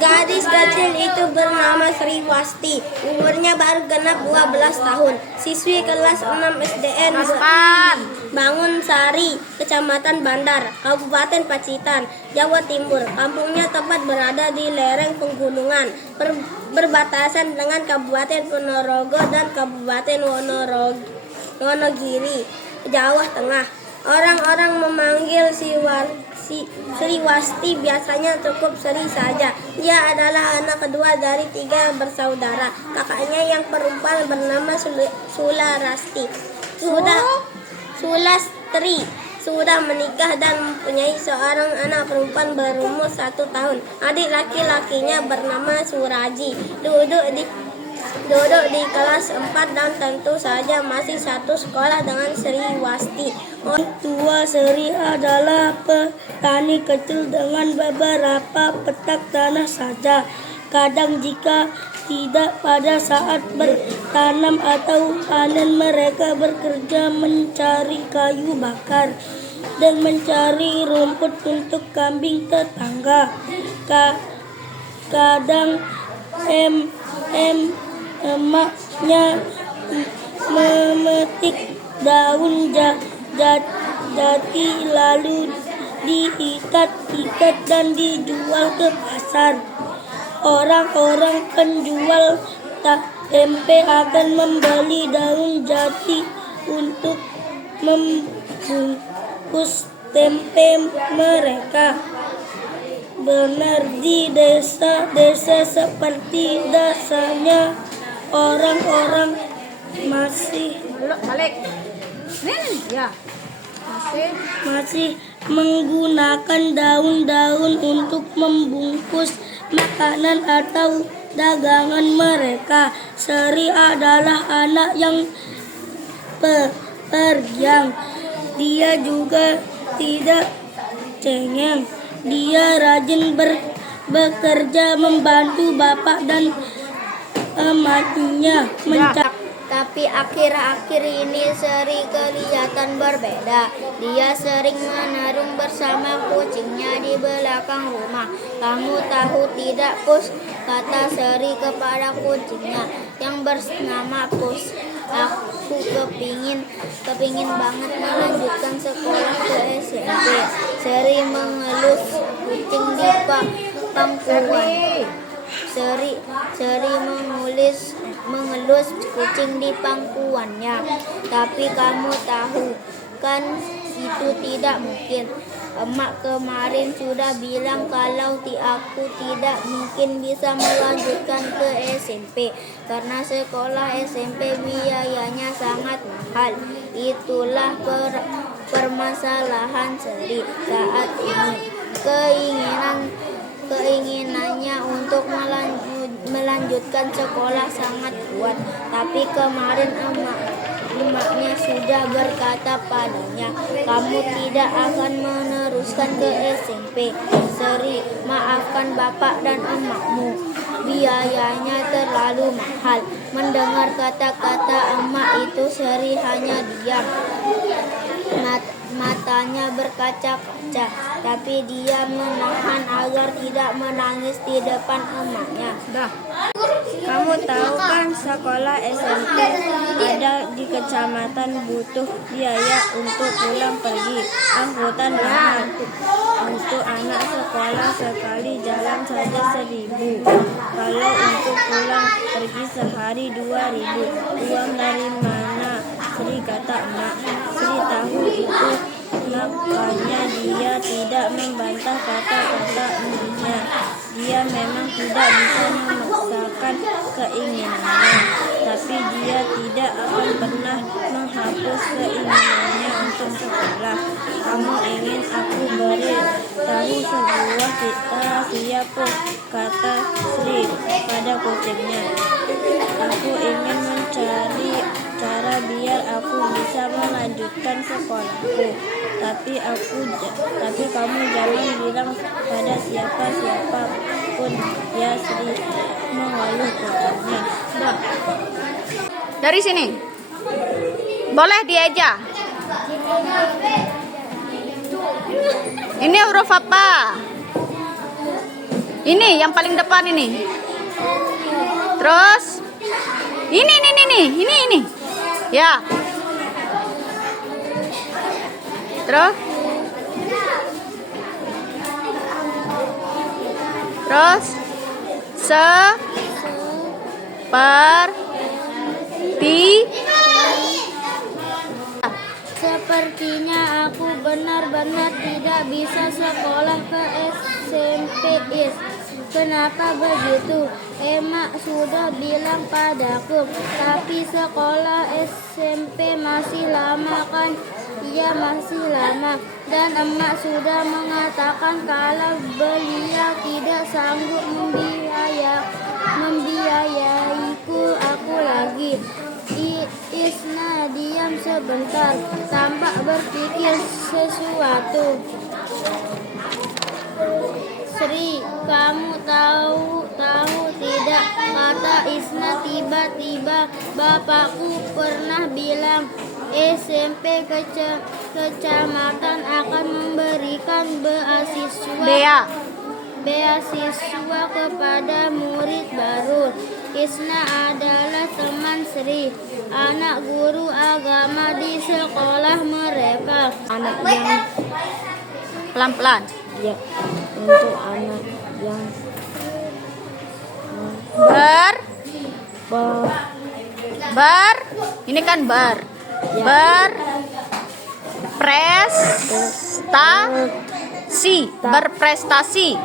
Gadis kecil itu bernama Sri Wasti. Umurnya baru genap 12 tahun. Siswi kelas 6 SDN Bangun Sari, Kecamatan Bandar, Kabupaten Pacitan, Jawa Timur. Kampungnya tepat berada di lereng pegunungan, berbatasan dengan Kabupaten Ponorogo dan Kabupaten Wonogiri, Jawa Tengah. Orang-orang memanggil Sri Wasti biasanya cukup Sri saja. Dia adalah anak kedua dari 3 bersaudara. Kakaknya yang perempuan bernama Sulastri sudah menikah dan mempunyai seorang anak perempuan berumur 1 tahun. Adik laki-lakinya bernama Suraji. Duduk di kelas 4 dan tentu saja masih satu sekolah dengan Sri Wasti. Orang tua Sri adalah petani kecil dengan beberapa petak tanah saja. Kadang jika tidak pada saat bertanam atau panen, mereka bekerja mencari kayu bakar dan mencari rumput untuk kambing tetangga. Kadang emaknya memetik daun jati lalu diikat-ikat dan dijual ke pasar. Orang-orang penjual tempe akan membeli daun jati untuk membungkus tempe mereka. Benar, di desa-desa seperti dasarnya orang-orang masih menggunakan daun-daun untuk membungkus makanan atau dagangan mereka. Sri adalah anak yang pendiam. Dia juga tidak cengeng. Dia rajin bekerja membantu bapak dan emaknya mencari. Tapi akhir-akhir ini Sri kelihatan berbeda. Dia sering menarung bersama kucingnya di belakang rumah. "Kamu tahu tidak, Pus?" kata Sri kepada kucingnya yang bernama Pus. "Aku kepingin banget melanjutkan sekolah ke SMP." Sri mengelus kucing di pangkuan. Sri mengelus kucing di pangkuannya. "Tapi kamu tahu kan itu tidak mungkin. Emak kemarin sudah bilang kalau aku tidak mungkin bisa melanjutkan ke SMP karena sekolah SMP biayanya sangat mahal." Itulah permasalahan Sri saat ini. Keinginannya untuk melanjutkan sekolah sangat kuat, tapi kemarin emaknya sudah berkata padanya, "Kamu tidak akan meneruskan ke SMP. Sri, maafkan bapak dan emakmu. Biayanya terlalu mahal." Mendengar kata-kata emak itu, Sri hanya diam. Matanya berkaca-kaca, tapi dia menahan agar tidak menangis di depan emaknya. "Kamu tahu kan sekolah SMP ada di kecamatan butuh biaya untuk pulang pergi. Angkutan mahal. Untuk anak sekolah sekali jalan saja 1.000. Kalau untuk pulang pergi sehari 2.000. Uang dari mana?" Sri kata emak. Sri tahu itu, makanya dia tidak membantah kata-kata emaknya. Dia memang tidak bisa memaksakan keinginannya, tapi dia tidak akan pernah menghapus keinginannya untuk sekolah. "Kamu ingin aku beri tahu sebuah rahasia, Pus?" kata Sri pada kucingnya. "Aku ingin mencari cara biar aku bisa melanjutkan sekolahku. Tapi kamu jangan bilang pada siapa pun ya." Sri mengeluh kucingnya. Dari sini. Boleh dieja. Ini huruf apa? Ini yang paling depan ini. Terus ini. Ya. Terus sepertinya aku benar-benar tidak bisa sekolah ke SMP Is. Kenapa begitu? Emak sudah bilang padaku, tapi sekolah SMP masih lama kan? Iya masih lama. Dan emak sudah mengatakan kalau beliau tidak sanggup membiayaiku aku lagi. Isna diam sebentar, tampak berpikir sesuatu. Sri, kamu tahu tidak, kata Isna tiba-tiba, bapakku pernah bilang SMP kecamatan akan memberikan beasiswa kepada murid baru. Isna adalah teman Sri, anak guru agama di sekolah mereka. Anak yang pelan-pelan. ya, untuk anak yang ini kan berprestasi.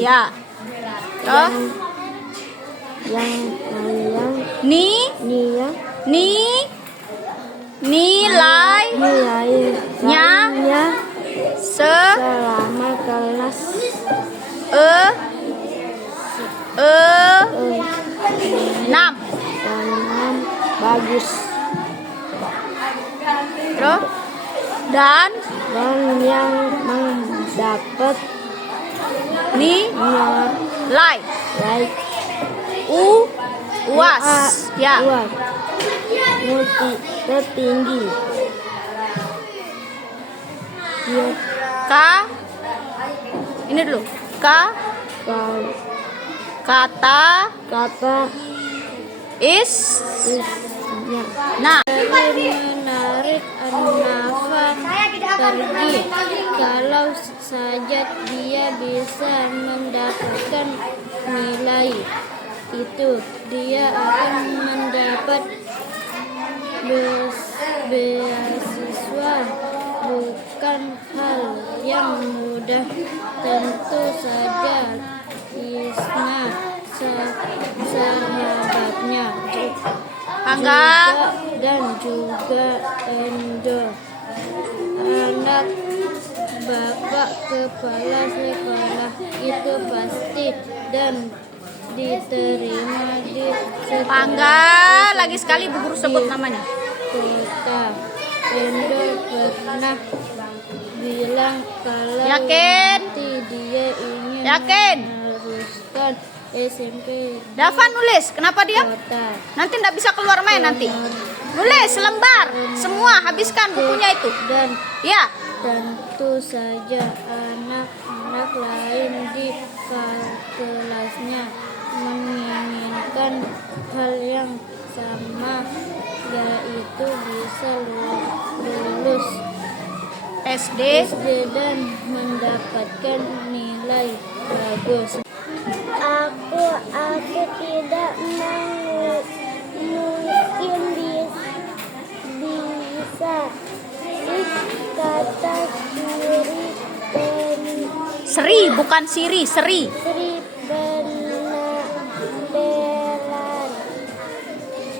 Ya. Terus nilainya selama kelas 6. bagus Terus dan yang mendapat nilai UAS ya. tertinggi. Ya, ini dulu. Kata isnya. Nah, menarik An-Nafa pergi. Kalau saja dia bisa mendapatkan nilai itu, dia akan mendapat beasiswa. Bukan hal yang mudah, tentu saja. Isna sahabatnya dan juga Endo, anak bapak kepala sekolah itu pasti dan diterima di lagi sekali Bu Guru sebut namanya. Kota. Endo pernah bilang kalau nanti dia ingin meneruskan SMP. Dava nulis, kenapa dia? Kota. Nanti nggak bisa keluar main nanti. Nulis selembar, semua habiskan bukunya itu. Dan ya. Tentu saja anak-anak lain di kelasnya menginginkan hal yang sama, yaitu bisa lulus SD dan mendapatkan nilai bagus. Aku tidak mungkin bisa, kata Sri bukan Siri, Sri. Belan.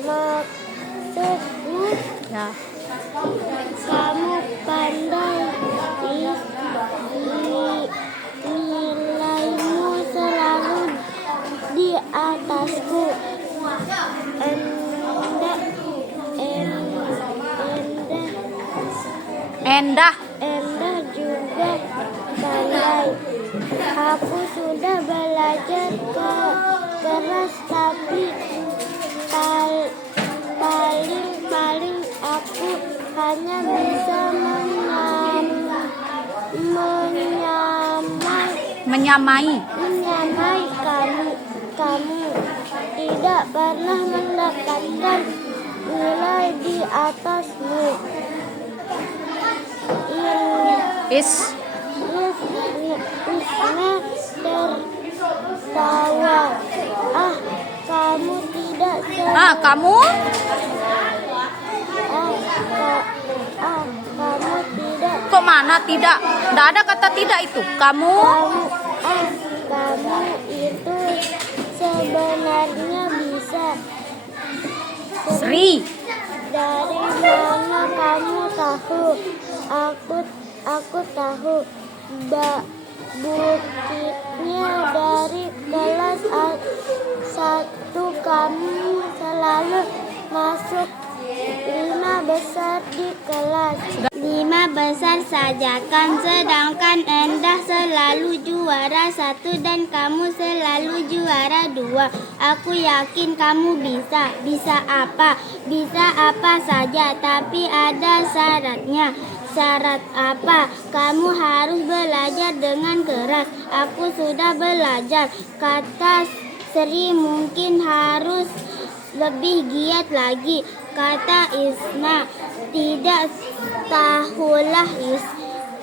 Maksudmu Ya. kamu pandai, nilaimu selalu di atasku. Endah juga pandai. Aku sudah belajar keras, tapi paling aku hanya bisa Menyamai. kamu tidak pernah mendapatkan nilai di atasmu. Isna tertawa. Kamu tidak Kamu kamu tidak kok mana tidak? Tidak ada kata tidak itu. Kamu kamu itu sebenarnya bisa. Sri. Dari mana kamu tahu? Aku tahu. Buktinya dari kelas 1 kamu selalu masuk 5 besar di kelas. 5 besar saja kan, sedangkan Endah selalu juara 1 dan kamu selalu juara 2. Aku yakin kamu bisa. Bisa apa? Bisa apa saja, tapi ada syaratnya. Syarat apa? Kamu harus belajar dengan keras. Aku sudah belajar, kata Sri. Mungkin harus lebih giat lagi, kata Isna. Tidak tahulah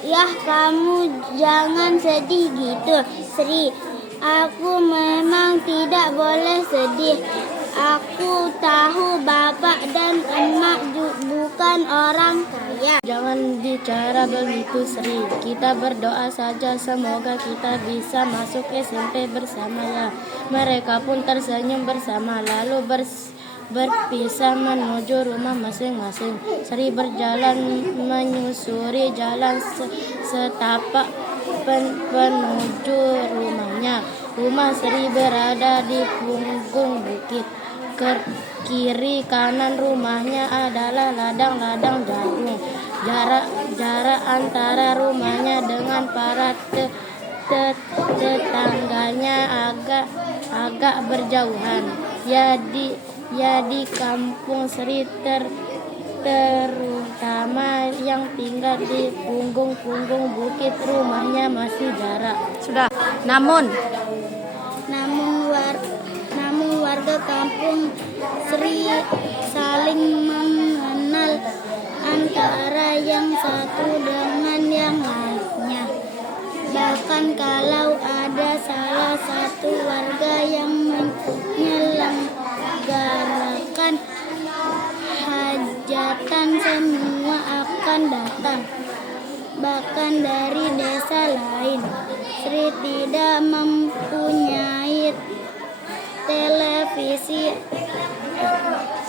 ya, kamu jangan sedih gitu, Sri. Aku memang tidak boleh sedih. Aku tahu bapak dan emak bukan orang kaya. Jangan bicara begitu, Sri. Kita berdoa saja semoga kita bisa masuk SMP bersama ya. Mereka pun tersenyum bersama lalu berpisah menuju rumah masing-masing. Sri berjalan menyusuri jalan setapak menuju rumahnya. Rumah Sri berada di punggung bukit. Ke kiri kanan rumahnya adalah ladang-ladang jagung. Jarak antara rumahnya dengan para tetangganya agak berjauhan. Ya di kampung Sri terutama yang tinggal di punggung bukit, rumahnya masih jarak. Sudah. Namun warga kampung Sri saling mengenal antara yang satu dengan yang lainnya. Bahkan kalau ada salah satu warga yang menyelenggarakan hajatan, semua akan datang. Bahkan dari desa lain. Sri tidak mempunyai televisi.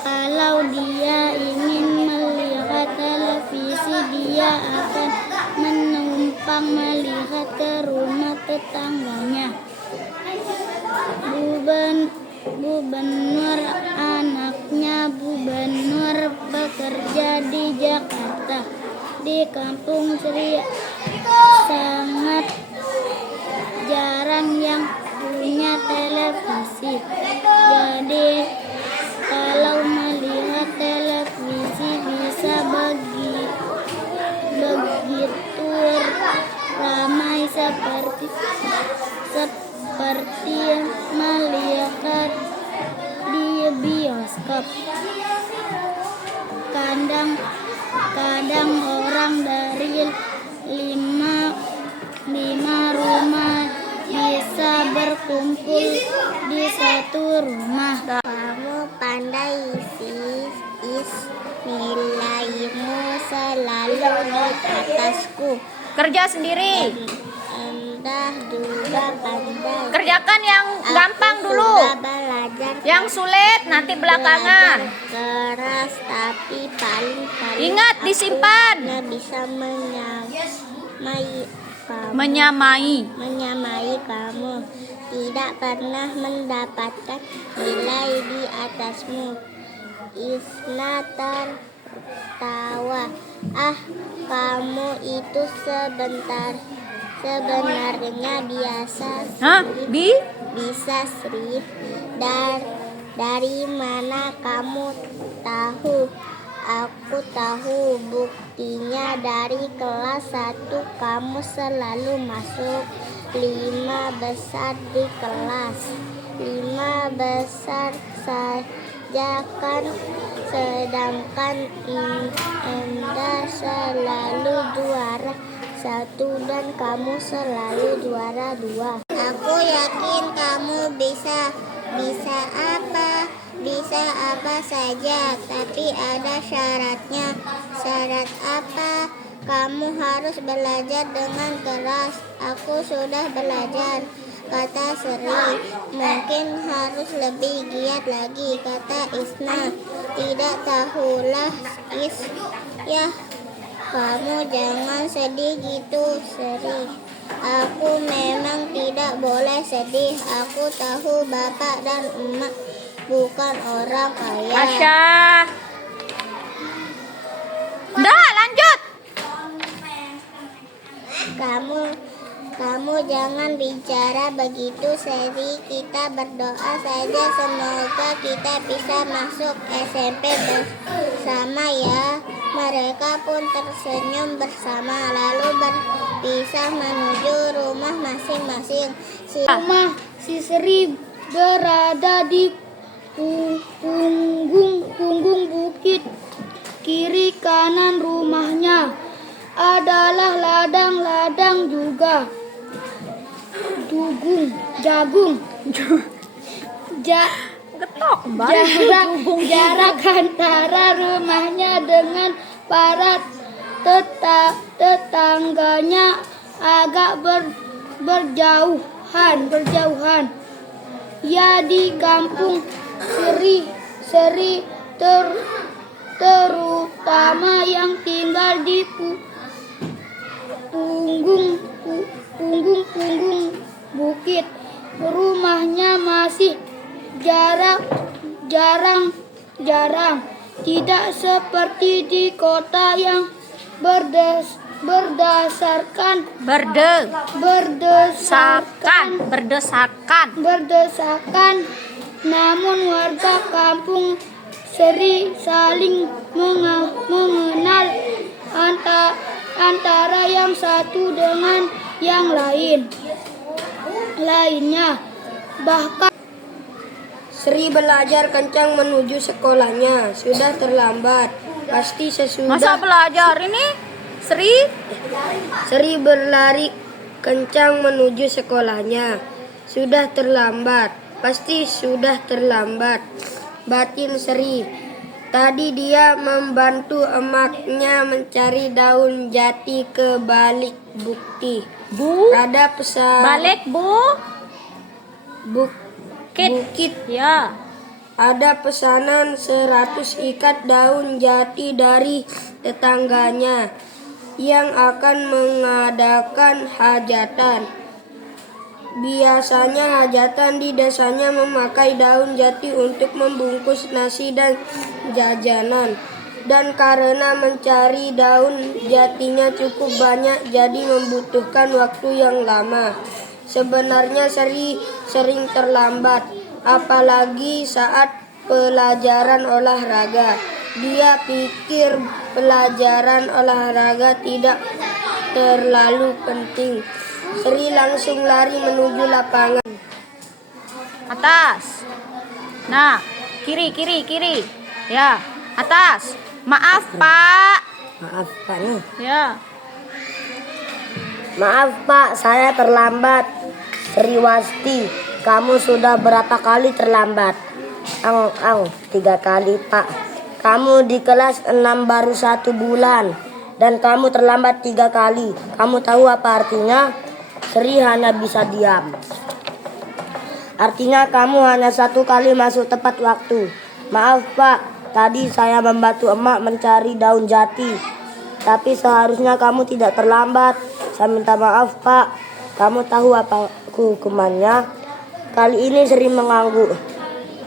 Kalau dia ingin melihat televisi, dia akan menumpang melihat ke rumah tetangganya. Gubernur anaknya gubernur bekerja di Jakarta. Di kampung Sri sangat jarang yang punya televisi. Jadi kalau melihat televisi bisa begitu ramai seperti melihat di bioskop. Kadang orang dari lima rumah bisa berkumpul di satu rumah. Kamu pandai, Sis. Nilaimu selalu di atasku. kerja sendiri. Endah juga pandai. Kerjakan yang gampang dulu. Belajar Yang sulit nanti belakangan. keras, tapi paling Ingat disimpan. nggak bisa menyamai kamu. Tidak pernah mendapatkan nilai di atasmu. Isna tertawa. Kamu itu sebenarnya biasa. Bisa, Sri. Dari mana kamu tahu? Aku tahu buktinya dari kelas 1 kamu selalu masuk 5 besar di kelas. 5 besar saja kan, sedangkan Enda selalu juara 1 dan kamu selalu juara 2. Aku yakin kamu bisa. Bisa apa? Bisa apa saja, tapi ada syaratnya. Syarat apa? Kamu harus belajar dengan keras. Aku sudah belajar, kata Sri. Mungkin harus lebih giat lagi, kata Isna. Tidak tahulah, ya. Kamu jangan sedih gitu, Sri. Aku memang tidak boleh sedih. Aku tahu bapak dan emak bukan orang kaya. Asya. Dah, lanjut. Kamu jangan bicara begitu, Sri. Kita berdoa saja semoga kita bisa masuk SMP bersama ya. Mereka pun tersenyum bersama lalu berpisah menuju rumah masing-masing. Rumah si Sri berada di punggung bukit. Kiri kanan rumahnya adalah ladang-ladang juga. Jagung. Getok Jarak antara rumahnya dengan para tetangganya agak berjauhan. Ya, di kampung Sri terutama yang tinggal di punggung bukit, rumahnya masih jarang, tidak seperti di kota yang berdesakan, namun warga kampung Sri saling mengenal antara yang satu dengan yang lainnya. Bahkan Sri belajar kencang menuju sekolahnya. Sudah terlambat. Pasti sesudah. Masa belajar ini, Sri? Sri berlari kencang menuju sekolahnya. Sudah terlambat. Pasti sudah terlambat. Batin Sri. Tadi dia membantu emaknya mencari daun jati ke balik bukti. Ada pesan. Balik, Bukit. Ya. Ada pesanan 100 ikat daun jati dari tetangganya yang akan mengadakan hajatan. Biasanya hajatan di desanya memakai daun jati untuk membungkus nasi dan jajanan. Dan karena mencari daun jatinya cukup banyak, jadi membutuhkan waktu yang lama. Sebenarnya Sri sering terlambat, apalagi saat pelajaran olahraga. Dia pikir pelajaran olahraga tidak terlalu penting. Sri langsung lari menuju lapangan. Atas. Nah, kiri. Ya, atas. Maaf, Pak. Maaf, Pak nih. Ya. Maaf, Pak, saya terlambat. Sriwasti, kamu sudah berapa kali terlambat? 3 kali, Pak. Kamu di kelas 6 baru 1 bulan. Dan kamu terlambat 3 kali. Kamu tahu apa artinya? Sri hanya bisa diam. Artinya kamu hanya 1 kali masuk tepat waktu. Maaf, Pak, tadi saya membantu emak mencari daun jati. Tapi seharusnya kamu tidak terlambat. Saya minta maaf, Pak. Kamu tahu apa hukumannya? Kali ini Sri mengangguk.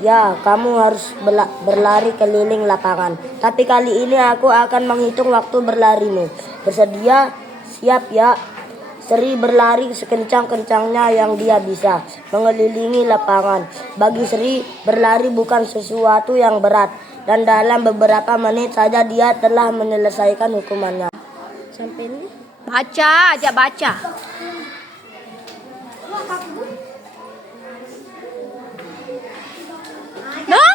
Ya, kamu harus berlari keliling lapangan. Tapi kali ini aku akan menghitung waktu berlarimu. Bersedia? Siap ya. Sri berlari sekencang-kencangnya yang dia bisa, mengelilingi lapangan. Bagi Sri, berlari bukan sesuatu yang berat. dan dalam beberapa menit saja dia telah menyelesaikan hukumannya. Sampai ini. Baca aja baca. Nah,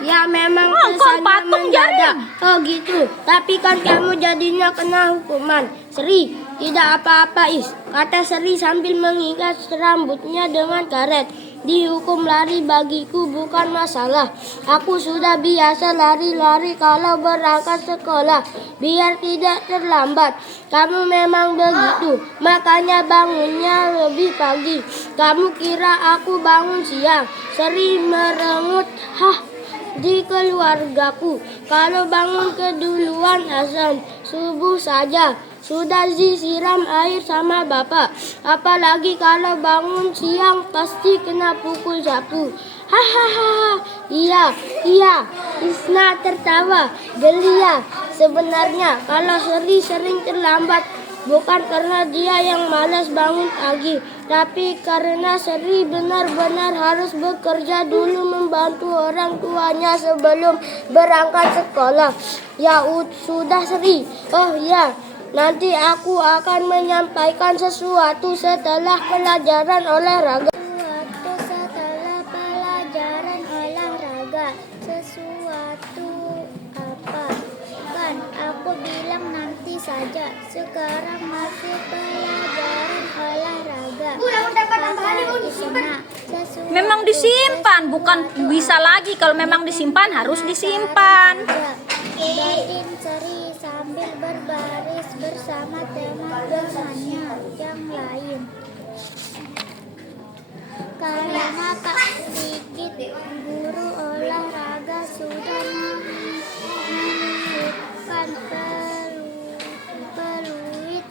Ya memang Oh, kau kesannya patung mendadak. jaring. Oh gitu. Tapi kan kamu jadinya kena hukuman. Sri, tidak apa-apa Is. Kata Sri sambil mengikat rambutnya dengan karet. Dihukum lari bagiku bukan masalah. Aku sudah biasa lari-lari kalau berangkat sekolah. Biar tidak terlambat. Kamu memang begitu. Makanya bangunnya lebih pagi. Kamu kira aku bangun siang. Sri merengut. Di keluargaku, kalau bangun keduluan azan subuh saja sudah disiram air sama bapak. Apalagi kalau bangun siang pasti kena pukul sapu. Hahaha. Iya. Isna tertawa gelia. Sebenarnya kalau Sri sering terlambat bukan karena dia yang malas bangun pagi, tapi karena Sri benar-benar harus bekerja dulu membantu orang tuanya sebelum berangkat sekolah. Ya sudah Sri. Oh ya, nanti aku akan menyampaikan sesuatu setelah pelajaran olahraga. Setelah pelajaran olahraga, sesuatu apa? Kan aku bilang nanti saja. Sekarang masih pelajaran olahraga. memang disimpan, bukan bisa lagi. Kalau memang disimpan harus disimpan. Batin Sri sambil berbaris bersama teman-temannya yang lain. Karena Kak Sigit, guru olahraga, sudah menunjukkan peluit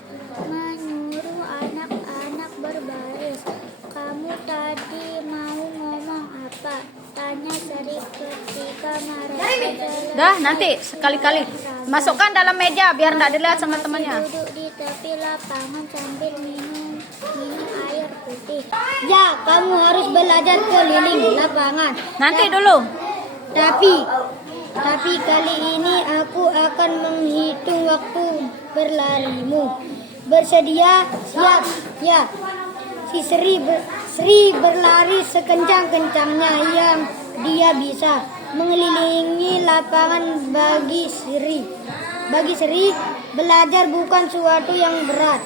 menyuruh anak-anak berbaris. Kamu tadi mau ngomong apa? Tanya Sri ketika mereka Dah, nanti sekali-kali masukkan dalam meja biar tidak dilihat sama temannya. duduk di tepi lapangan sambil minum air putih. Ya, kamu harus belajar keliling lapangan. Nanti dulu. Tapi kali ini aku akan menghitung waktu berlarimu. Bersedia? Siap. Ya. Si Sri berlari sekencang-kencangnya yang dia bisa mengelilingi lapangan. Bagi Sri, belajar bukan suatu yang berat.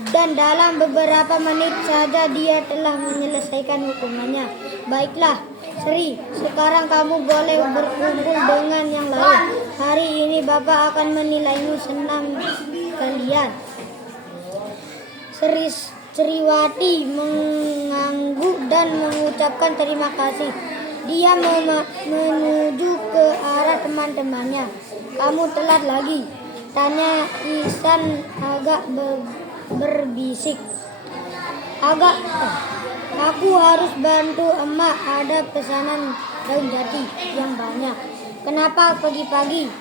Dan dalam beberapa menit saja dia telah menyelesaikan hukumannya. Baiklah, Sri, sekarang kamu boleh berkumpul dengan yang lain. Hari ini Bapak akan menilaimu senam kalian. Sriwati mengangguk dan mengucapkan terima kasih. Dia menuju ke arah teman-temannya. Kamu telat lagi, tanya Ihsan agak berbisik. Aku harus bantu emak, ada pesanan daun jati yang banyak. Kenapa pagi-pagi?